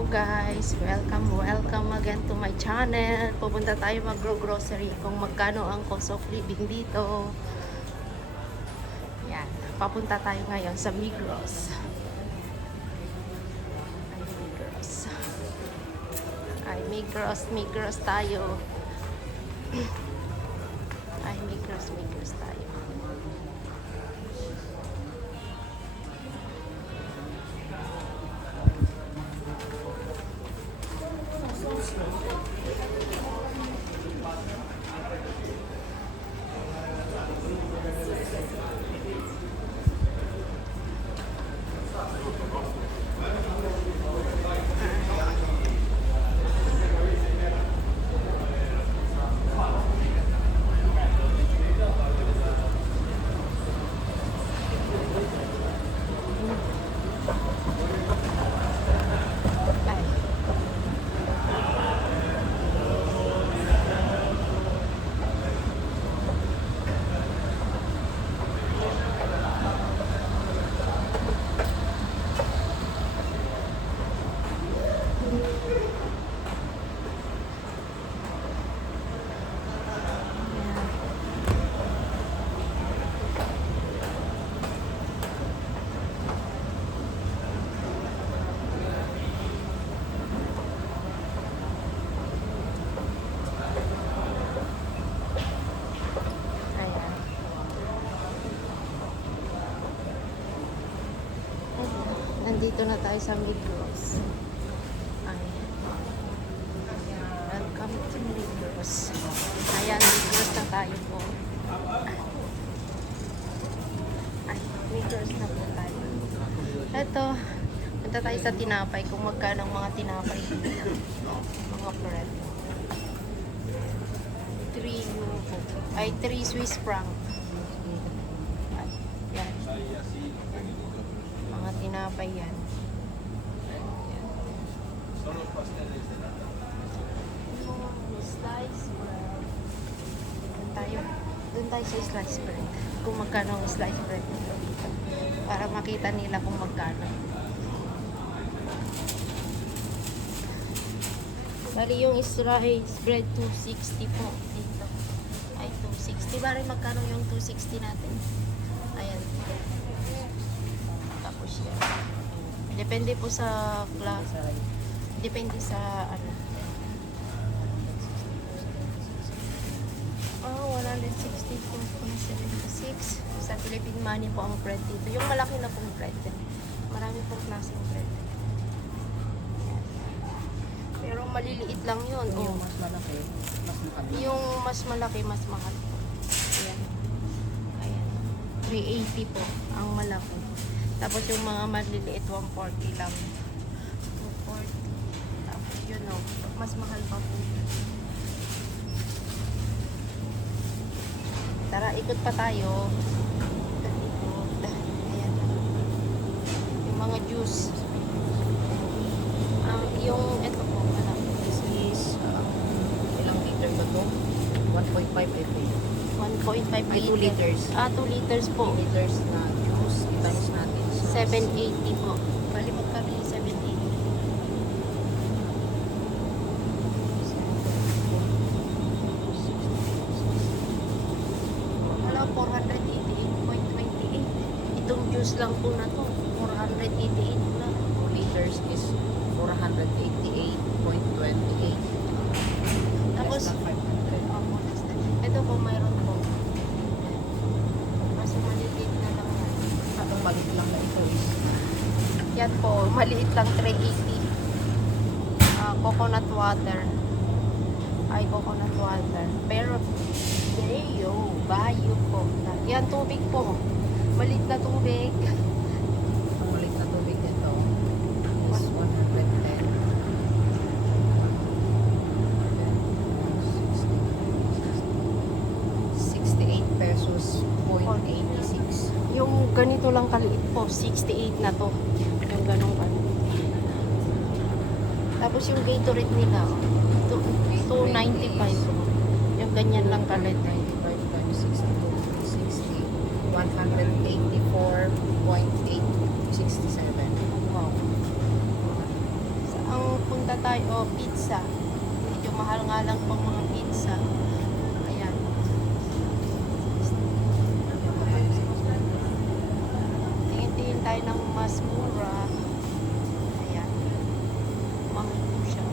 Hello guys, welcome again to my channel. Pupunta tayo mag-grocery kung magkano ang cost of living dito. Yan, papunta tayo ngayon sa Migros. Migros tayo. Migros tayo. Nandito na tayo sa Migros. Welcome to Migros. Ayan, Migros na tayo po. Migros na po tayo. Ito, punta tayo sa tinapay kung magkano ang mga tinapay dito. Mga bread. 3 euro. 3 Swiss franc. Yan. Mga tinapay yan. Slice bread. Doon tayo sa slice bread. Kung magkano ang slice bread nito. Para makita nila kung magkano. Bali yung slice bread 260 po dito. Ay 260. Bali magkano yung 260 natin? Ayan. Tapos yan. Depende po sa class. Depende sa ano. 162.76 sa Philippine money po ang bread dito. Yung malaki na pong bread. Marami pong klaseng bread. Ayan. Pero maliliit lang yun. Yung mas malaki, mas mahal. Yung mas malaki, mas mahal po. Ayan. Ayan. 380 po ang malaki. Tapos yung mga maliliit, 140 lang. 240. Tapos yun o, mas mahal pa po. Tara, ikot pa tayo. Ikot. Ayan. Yung mga juice. Yung ito po, malaki. This is, ilang liter ba to? 1.5 liter. 1.5 Ay, 2 liters. 2 liters po. 2 liters na juice. Itanos natin. 780 po. Bali magkano yung 780? Wala, 488.28. Itong juice lang po na to. 488 na. 2 liters is 488.28. Tapos, Less than 500. ito po mayroon po. Mas maliit na lang yan. Ang balik lang na ito is Yan po, maliit lang 380. Coconut water. Ay, coconut water. Pero, bayo po. Yan, tubig po. Maliit na tubig. ang maliit na tubig nito is 110. 68 pesos, 0.86. Yung ganito lang kaliit po, 68 na to. Yung ganong ano. Tapos yung Gatorade nila, 295. Yung ganyan lang kaliit. 95 times 60, 184.867. Wow. Ang Punta tayo, pizza. Medyo mahal nga lang pang mga pizza. Ayan. Tingin-tingin tayo ng mas mura. Ayan. Mahal po siya.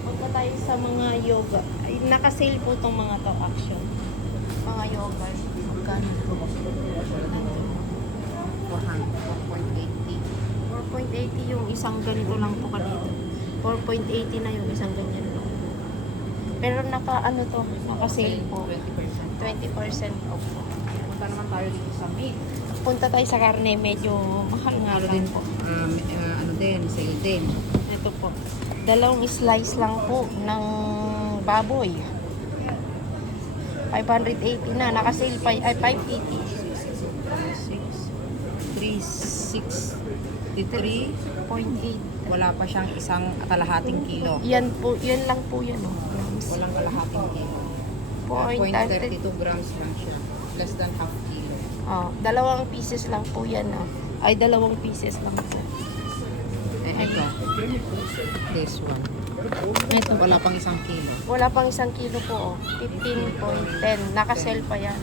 Punta tayo sa mga yoga. Ay, naka-sale po tong mga to, Action. Mga yoga. Magkano? 480. 4.80 yung isang ganito lang po kanito. 4.80 na yung isang ganyan lang. Pero ano to, naka-sale po. 20%. 20% off po. Punta naman tayo dito sa meat. Punta tayo sa karne, medyo mahal nga Ano lang din po. ano din, sale din. Ito po. Dalawang slice lang po ng baboy. 580 na, naka-sale pa, ay 580. 363. 0.8. Wala pa siyang isang kalahating kilo. Yan po, yan lang po yan. Oh. Walang kalahating kilo. 0.32. 0.32 grams lang siya. Less than half kilo. Oh, dalawang pieces lang po yan. Oh. Ay, dalawang pieces lang po. Ito. This one. Ito. Wala pang isang kilo. Wala pang isang kilo po. Oh. 15.10. Naka-sell pa yan.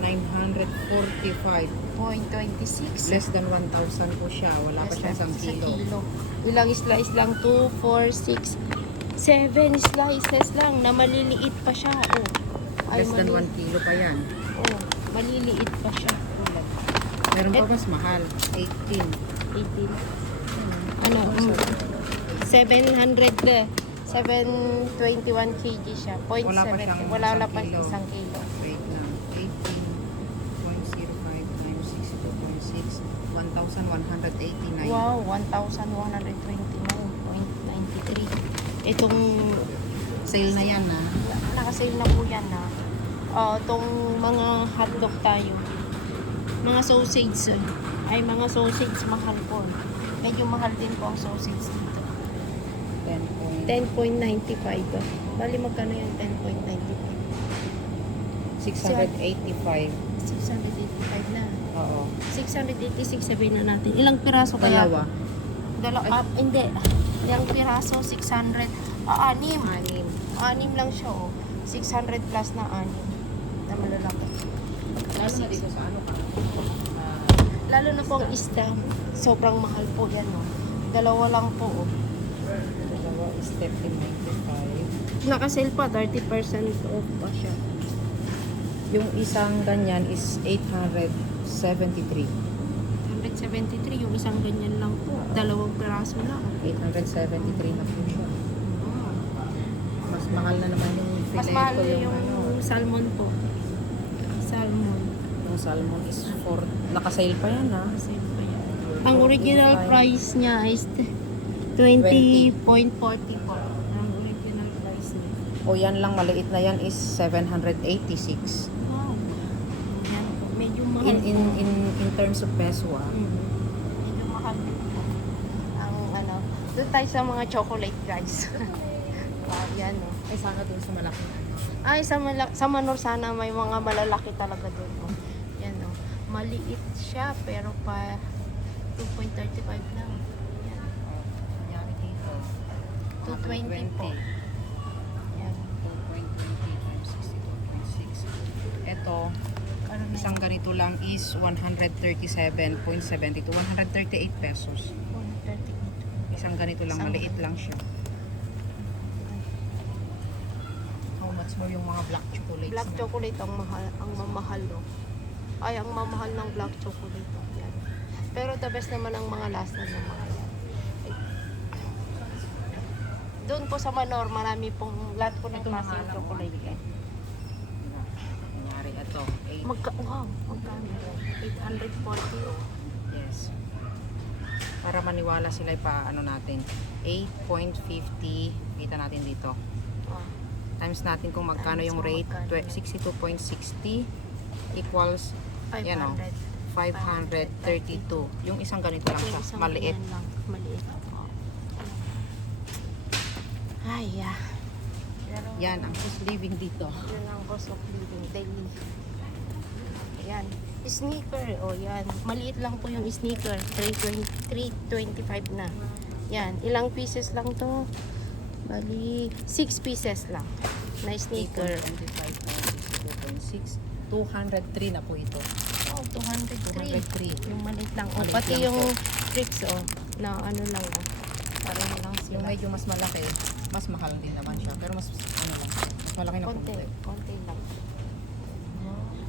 945. 0.26. Less than 1,000 po siya. Wala pa siya isang kilo. Ilang slice lang? 2, 4, 6, 7 slices lang na maliliit pa siya. Oh. Ay, Less than 1 kilo pa yan. Oh, maliliit pa siya. Meron pa mas mahal. 18. 18. Ano? 700 721 kg siya. 0.7. Wala pa siyang Wala isang pa kilo. isang kilo. Wait lang. 18.05 times 62.6. 1,189. Wow, 1,129.93. Itong Sale na yan na. nakasale na po yan na. Itong mga hotdog tayo. Mga sausage. Ay, mga sausage mahal po. Medyo mahal din po ang sausage dito. 10.95. Bali, magkano yung 10.95? 685. 685 na. Oo. 686 sabihin na natin. Ilang piraso kaya? Dalawa. Hindi. Ilang piraso? 600. Anim. Anim. Anim lang siya, oh. 600 plus na anim. Na malalaki. Lalo na dito sa ano pa? Lalo na po ang isda. Sobrang mahal po yan, oh. Dalawa lang po, oh. Dalawa is 13.95. Nakasale pa, 30% off pa siya. Yung isang ganyan is 873. 173, yung isang ganyan lang po. Dalawang piraso lang. 873 na po siya. Mas mahal na naman yung fillet Mas mahal ko yung ano. salmon po. Salmon. Yung salmon is 4. Nakasale pa yan ha. Nakasale pa yan. Ang original price niya is 20.40 po. Ang original price niya. O yan lang maliit na yan is 786. Wow. Yan po. Medyo mahal In terms of peso ah. Medyo mahal po. Ang ano. Doon tayo sa mga chocolate guys. Wow, yan oh. Ay sana dun sa malaki. Ay, sa Manor sana may mga malalaki talaga doon. Oh. Yan oh. Maliit siya pero pa 2.35 lang. Yan. Yan dito. 220 po. Yan. 2.20 times 62.6. Ito, isang ganito lang is 137.72. 138 pesos. 130. Isang ganito lang, Isang maliit lang siya. How much more yung mga black chocolates? Black na? chocolate ang mahal, ang mamahal no. Ay, ang mamahal ng black chocolate. Oh. Yan. Pero the best naman ang mga lasa ng mga yan. Ay. Doon po sa Manor, marami pong lahat po ng Ito klase mahal ng ang chocolate. one. Kunyari ito, 8. Wow, magkano? 840 oh. Yes. Para maniwala sila pa ano natin. 8.50 kita natin dito. Ah. Times natin kung magkano Times yung mo rate. magkano. 62.60 equals 500. yan o, 532. Yung isang ganito lang siya, Isang maliit. ganyan lang. Maliit. Oh. Ay, yeah. Pero, Yan ang cost living dito. Yun ang cost of living daily. Ayan. Sneaker, o yan. Maliit lang po yung sneaker. 325 na. Yan. Ilang pieces lang to? Bali, 6 pieces lang. Na sneaker. 2.6. 203 na po ito. Oh, 203. 203. Yung maliit lang. O, Maliit pati lang yung po. tricks, o. Na ano lang, o. Parang lang Yung sila. medyo mas malaki, mas mahal din naman siya. Pero mas, ano lang, mas malaki na Konti. konti. Konti lang.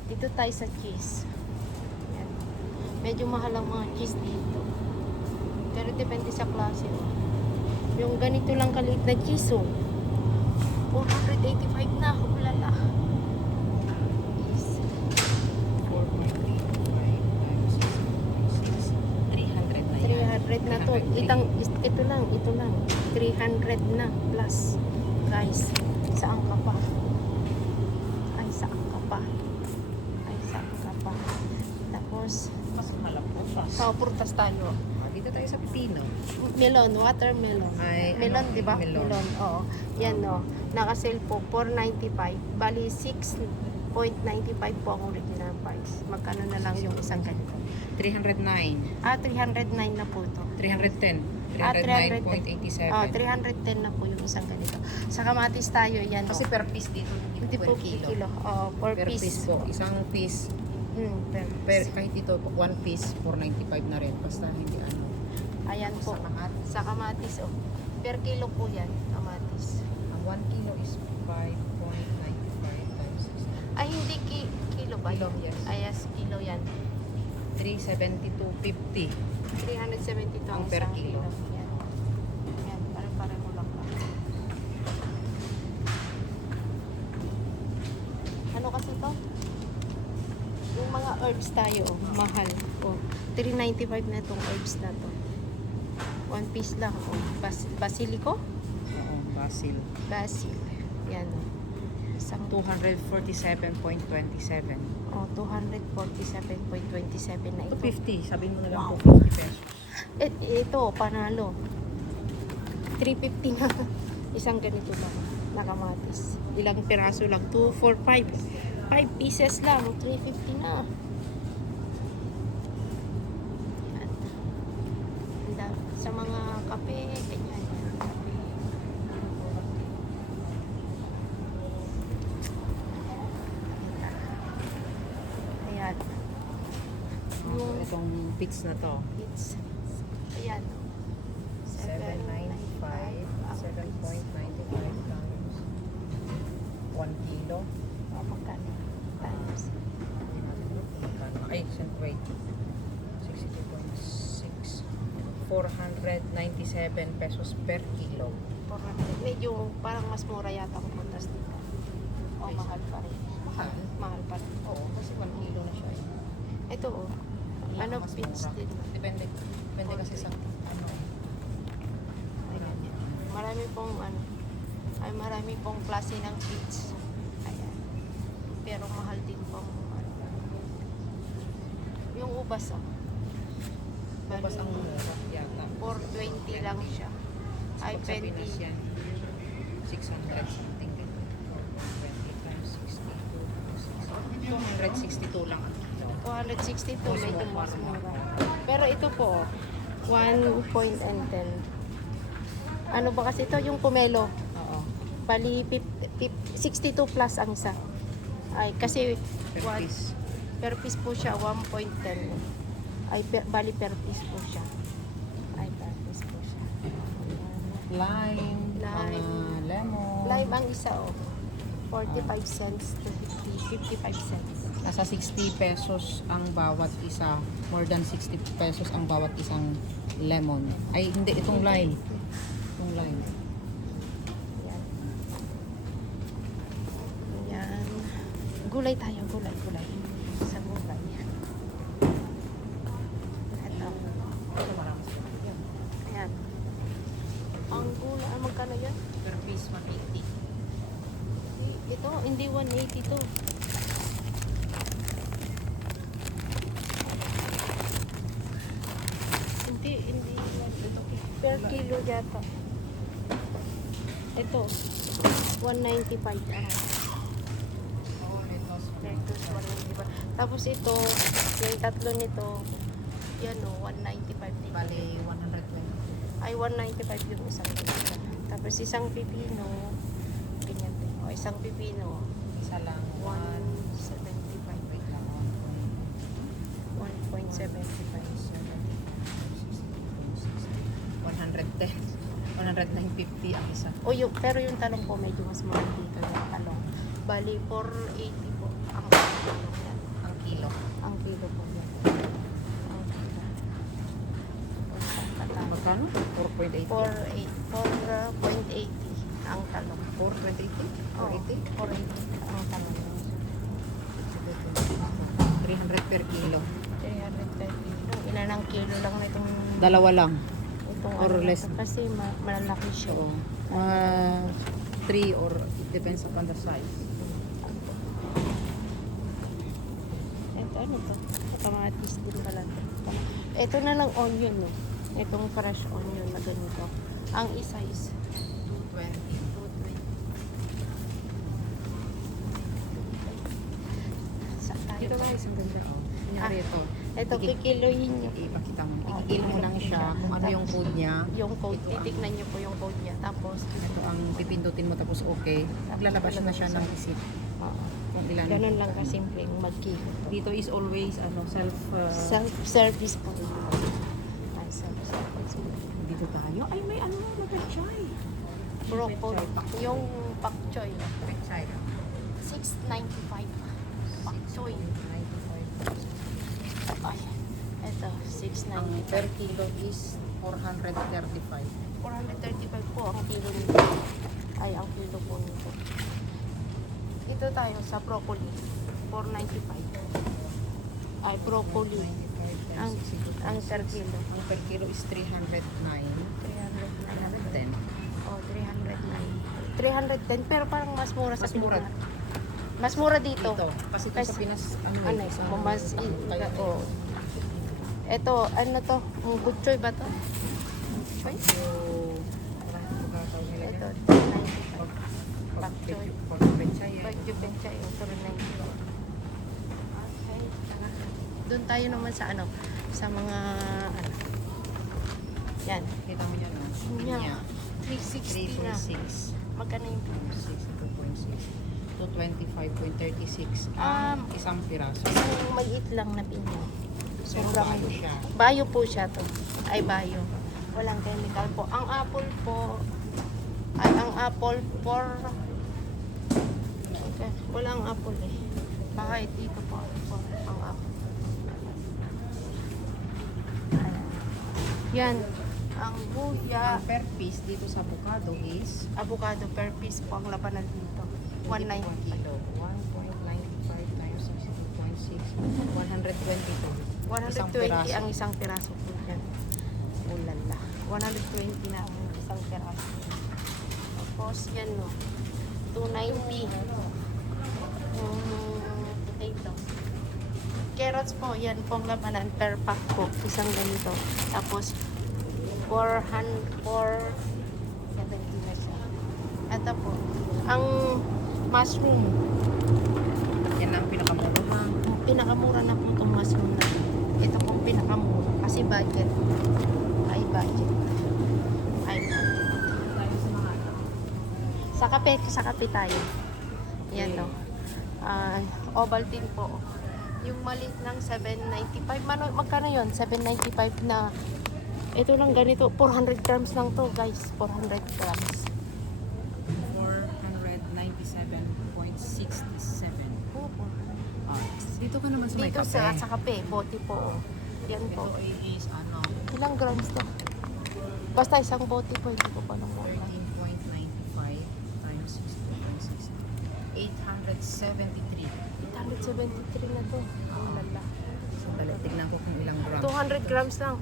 Dito tayo sa cheese. Yan. Medyo mahal ang mga cheese dito. Pero depende sa klase. Oh. Yung ganito lang kaliit na cheese, oh. 485 na. Ulala. Yes. 4.3 times 6.6. 300 na yan. 300 na to. 303. Ito lang. 300 na plus. Guys, saan ka pa? Ay, saan ka pa? Ay, saan ka pa? Tapos, Mas mahal ang putas. prutas tayo. Dito tayo sa pipino. Melon, watermelon. Ay, Melon, ano, di ba? melon. Oo. Yan, no. Naka-sale po, 495. Bali, 6.95 po ang original price. Magkano na lang yung isang ganito? 309. 309 na po to. 310. Ah, 309.87. 310 na po yung isang ganito. Sa kamatis tayo, yan. Kasi per piece dito, hindi hindi po per kilo. kilo. Per Per piece po. Isang piece. Kahit ito, one piece, 495 na rin. Basta hindi ano. Ayan po. Sa lahat. Sa kamatis, oh. Per kilo po yan, kamatis. Ang 1 kilo is 5.95 times 60. Ay, hindi kilo ba? Kilo, yan? yes. Ay, yes, kilo yan. 372.50. 372 Ang ang per isang kilo. Yan. Yan, pareho lang pa. Ano kasi to? Yung mga herbs tayo, oh, mahal. Oh, 395 na itong herbs na to. One piece lang. Oh, basilico? Oo, basil. Basil. Yan. Oh. Isang 247.27. Oh, 247.27 na ito. 250. Sabihin mo na lang Wow. po 50 pesos. Ito, panalo. 350 na. Isang ganito lang. Nakamatis. Ilang piraso lang? 2, 4, 5. 5 pieces lang. 350 na. Yan. Sa mga kape, ganyan. Kape. Ayan. Yung Itong bits na to. it's ayan. 795. 7.95 times 1 kilo. Oh, magkano? Times. Ay, wait. 62.6. 497 pesos per kilo. 400. Medyo parang mas mura yata kung puntas dito. O, mahal pa rin. Mahal? Mahal pa rin. Oo, kasi 1 kilo na siya. Ito, oh. Ano, Mas pits mura. din. Depende kasi sa ano. Ayan. Marami pong, marami pong klase ng pits. Ayan. Pero mahal din pong, yung ubas, oh. Tapos ang mura yata. 420 lang siya. Ay, Pag sa Pinas 20. yan, 600 something. 20 times 62. 262 lang. 262, Mas medyo mura. mas mura. Pero ito po, 1.10. Ano ba kasi ito? Yung pomelo. Oo. Bali, 62 plus ang isa. Ay, kasi Per one- piece. per piece po siya, 1.10. Ay, bali per piece po siya. Ay, per piece po siya. Lime. Lime. Lemon. Lime ang isa, oh. 45 cents to 55 cents. Nasa 60 pesos ang bawat isa. More than 60 pesos ang bawat isang lemon. Ay, hindi. Itong lime. Itong lime. Yan. Yan. Gulay tayo, gulay. Sa gulay. Ito. Ayan. Ang gulay, magkano yan? Per piece, 180. Ito, hindi 180 to. Hindi. Per kilo yata. Ito, 195. Oh, lettuce. Lettuce, 195. Tapos ito, yung tatlo nito, yan o, 195 din. Bali, 120. Ay, 195 yung isang ganito. Tapos isang pipino, ganyan din. O, isang pipino, Isa lang. 175. Wait lang. 1.75. 110. 109.50 ang isa. O, yung, pero yung talong po medyo mas mahal dito yung talong. Bali, 480 po ang kilo yan. Ang kilo. Ang kilo po yan. Ang kilo. Magkano? 4.80. 4.80 ang talong. 4.80? 480? 480 ang talong. 300 per kilo. 330. Ilan ang kilo lang na itong Dalawa lang. itong Or ano na less. to. Kasi malalaki siya. So, mga 3 or it depends upon the size. Ito ano to? Kamatis din pala. Ito na lang onion no. Itong fresh onion na ganito. Ang isa is 220. 220. Sa tayo. Dito guys, ang ganda. Oh. Kunyari ito. Ito kikilohin niyo. Ipakita mo. Ikikil mo lang siya kung ano yung code niya. Yung code, titignan niyo po yung code niya. Tapos, Ito ang pipindutin mo tapos okay. Lalabas na siya ng receipt. Kung ilan. ganun lang kasimpleng mag-kilo. Dito is always ano self Self-service po. Ay, self-service. dito tayo. Ay may ano na pechay. Broccoli. Yung pak choy. Pechay. 695. Pak choy. 95. Ay, ito, Ang 695. per kilo is 435. 435 po ang kilo nito. Ay, ang kilo po nito. Ito tayo sa broccoli. 495. Ay, broccoli. Ang per kilo. Ang per kilo is 309. 309. 310. Oh, 309. 310 pero parang mas mura sa Mas mura. Pilipinas. Mas mura dito. Dito. Kasi ito sa Pinas, Ano, sa mas kaya oh. Ito, ano to? Butchoy ba to? Butchoy? Ito, 395. Pak choy. Bagyo Penchay, yung 390. Okay, tara. Doon tayo naman sa ano, sa mga ano. Yan. Kita mo yan, no? Yan. 360 na. 3.6. Magkano yung 2.6. 225.36 isang piraso. isang maliit lang na pinya? Sobrang bayo siya. Bayo po siya to. Ay, bayo. Walang chemical po. Ang apple po, ay, ang apple for, okay, walang apple eh. Baka dito po, ang apple. Ayan. Yan. Ang buya, Ang per piece dito sa avocado is avocado per piece po ang labanan dito. 190. kilo. 1.95 times 62.6. 122. 120 ang isang piraso po yan. Ulala. 120 na ang isang piraso. Tapos yan no. 290. Potato. Carrots po, yan pong labanan per pack po. Isang ganito. Tapos 470 na siya. Ito po. Ang mushroom. Yan ang pinakamura. Pinakamura na po itong mushroom na. Ito pong pinakamura. Kasi budget. Ay, budget. Ay, budget. Sa kape tayo. Yan no. Ovaltine po. Yung maliit ng 795. Magkano yun? 795 na. Ito lang ganito. 400 grams lang to guys. 400 grams. 497.67. Opo. Dito ka naman sa may Dito kape. sa kape. Bote po. Oh. Yan po. Ito is ano, Ilang grams to? Basta isang bote po. Hindi ko pa lang 13.95 times 62.6. 873. 873 na to. Ang lala. So, dali, tignan ko kung ilang grams. 200 grams lang.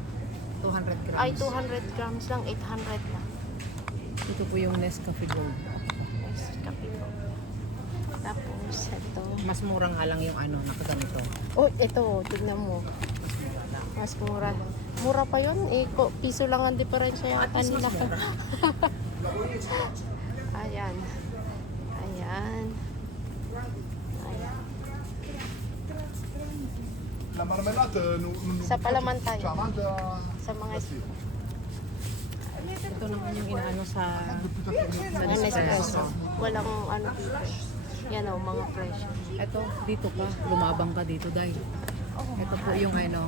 200 grams. Ay, 200 grams lang. 800 na. Ito po yung Nescafe Gold. Yes, kape po. Tapos, ito. Mas mura nga lang yung ano, nakaganito. Oh, ito. Tignan mo. Mas mura lang. Mas mura. Mura pa yun. Piso lang ang diferensya At yata least nila. mas mura. Ayan. Ayan. Ayan. La marmellata Sa palaman tayo. Charmante Sa mga Ito naman yung inaano sa Nespresso. Walang ano dito. Yan o, mga presyo. Ito, dito ka. Lumabang ka dito dahil. Ito po yung ano.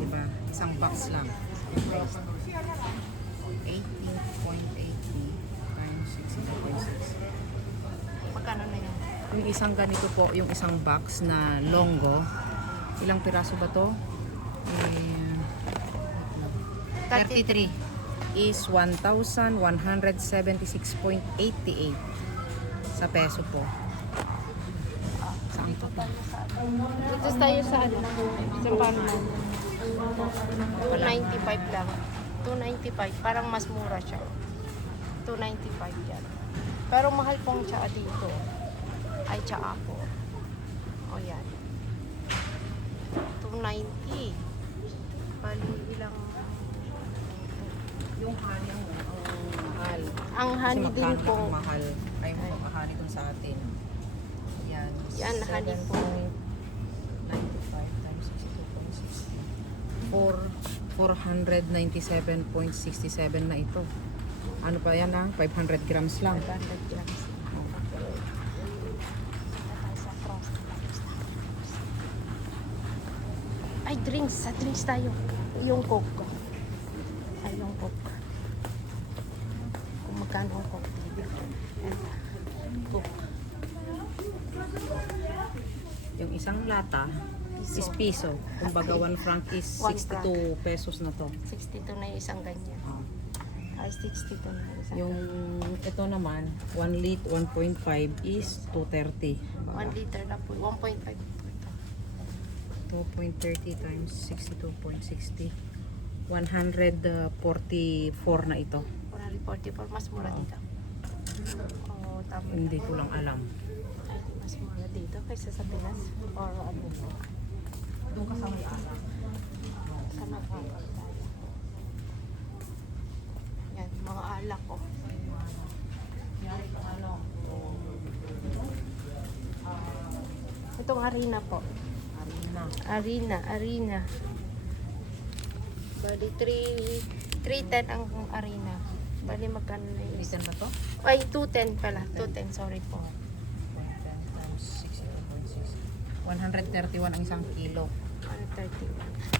Diba? Isang box lang. 18.80 times 60.6. Magkano na yan? Yung isang ganito po, yung isang box na longo. Ilang piraso ba to? 33 is 1,176.88 sa peso po. Saan to? Dito tayo sa ano? Sa Parman. 295 lang. 295. Parang mas mura siya. 295 yan. Pero mahal pong tsaa dito. Ay, tsaa po. O yan. 290. Bali ilang... Yung honey ang mahal. Ang honey Kasi din magkano po. ang mahal. Ay, mahali dun sa atin. Yan. Yan, honey po. 95 times 62.60. 497.67 na ito. Ano pa yan ah? 500 grams lang. 500 grams. Ay, drinks. Sa drinks tayo. Yung Coke ko. Ay, yung Coke. Kung magkano ang Coke dito. Eto. Coke. Yung isang lata is piso. Kumbaga 1 franc is 62 pesos na to. 62 na yung isang ganyan. Oh. Ay, 62 na yung isang Yung ito naman, 1 liter 1.5 is 230. 1 liter na po. 1.5 po ito. 2.30 times 62.60. 144 na ito. 144. Mas mura Oo. dito. Oo, tama. Hindi ko lang alam. Ay, mas mura dito kaysa sa Pinas. Or ano mo. Doon ka sa may alam. Sa Macau tayo. Yan, mga alak ko. Itong arena po. Arena. Bali, 310 ang arena. Bali, magkano na yun? Listen ba to? Ay, 210 pala. 210, sorry po. 110 times 62.6. 131 ang isang kilo. 131.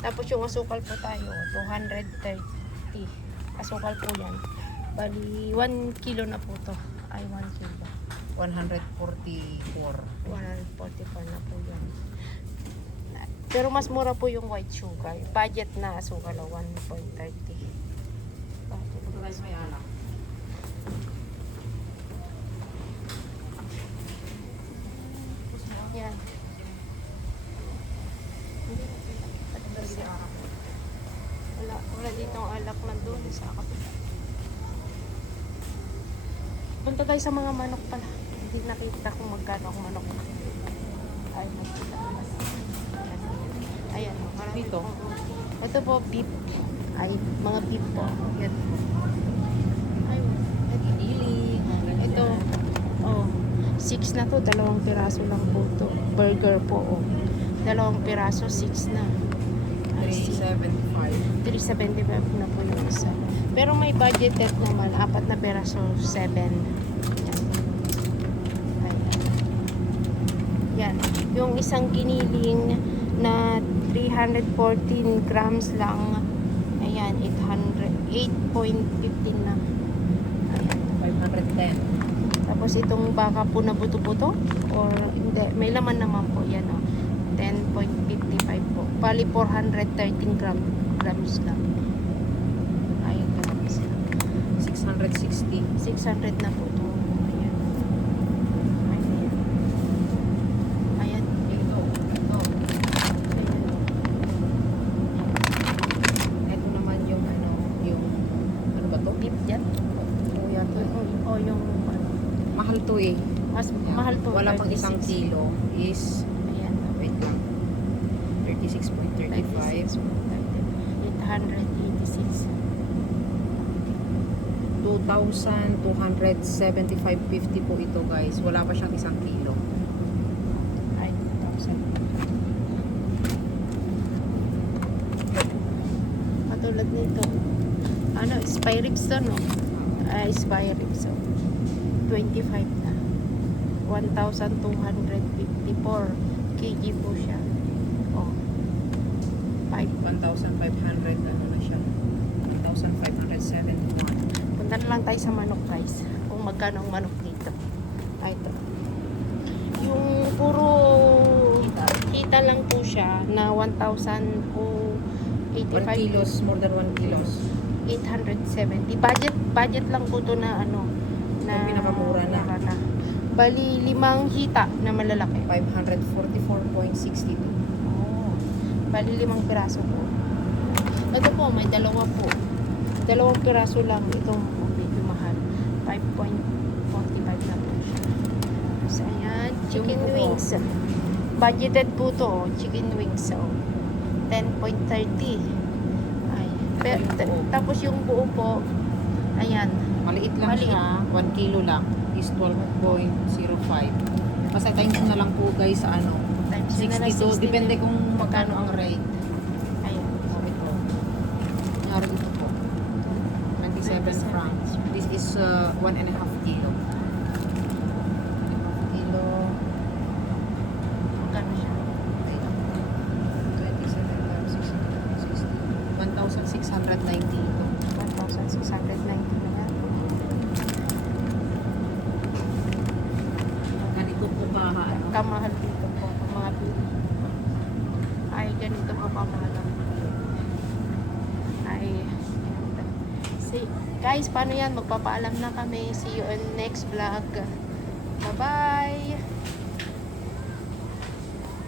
Tapos yung asukal po tayo, 230. Asukal po yan. Bali, 1 kilo na po to. Ay, 1 kilo. 144. 144 na po yan. Pero mas mura po yung white sugar. Budget na asukal, 1.30. Ito guys, may alak. Yan. Wala ditong alak na doon sa kapitan. Punta tayo sa mga manok pala. Hindi nakita kung magkano ang manok. Ay, magkita. Ayan, marami Dito? po. Ito po, beef. Ay, mga beef po. Yan. Ay, Iniling. ito, oh, 6 na to, 2 piraso lang po to. Burger po, oh. 2 piraso, 6 na. Ay, 375. 375 na po yung isa. Pero may budgeted naman, 4 na piraso, 7. Yan. Ayan. Yan. Yung isang giniling na 314 grams lang. Ayan, 8.15 na. Ayan. 510. Tapos itong baka po na buto-buto or hindi, may laman naman po yan, oh. 10.55 po. Bali 413 grams lang. Ayun, grams lang. 660. 600 na po ito. Ayan. Ayan. Ayan. Ito. Ayan. Ito naman yung ano ba to? Beef dyan. O yan. O yung Mahal to eh. mas mahal po. Wala pang 36. isang kilo is, Ayan. wait lang, 36.35. 886. 2,275.50 po ito guys. Wala pa siyang isang kilo. Ay, 2,000. tulad nito. Ano, spy ribs to, no? Spy ribs, so 25 na. 1,254 kg po siya. Oh. 1,500 ano na siya. 1,571. Punta na lang tayo sa manok, guys. Kung magkano ang manok dito. Ito. Yung puro kita lang po siya na 1,085 1 kilos, more than 1 kilos. 870. Budget lang po to na ano na Yung pinakamura na. Bali 5 hita na malalaki. 544.62. Oh. Bali 5 piraso po. Ito po, may dalawa po. 2 piraso lang itong medyo mahal. 5.45 na po siya. So, ayan, chicken Yung buo. wings. Budgeted po to, chicken wings. So, 10.30. Ay, tapos yung buo po, ayan, Maliit lang Maliit. siya. 1 kilo lang. Is 12.05. Basta times na lang po guys sa ano. times yun na lang 62. 60 Depende na. kung magkano ang rate. Ayan. So, ito. Nangyari ito po. 27 francs. This is 1.5 kilo. 1.5 kilo. Magkano siya? 27 times 60. 1,690 ito. 1,690 na yan. Ganito po ba? Ano? Kamahal dito po ang mga bili. Ay, ganito po kamahal ang bili. Ay, ganito. See, guys, paano yan? Magpapaalam na kami. See you on next vlog. Bye-bye!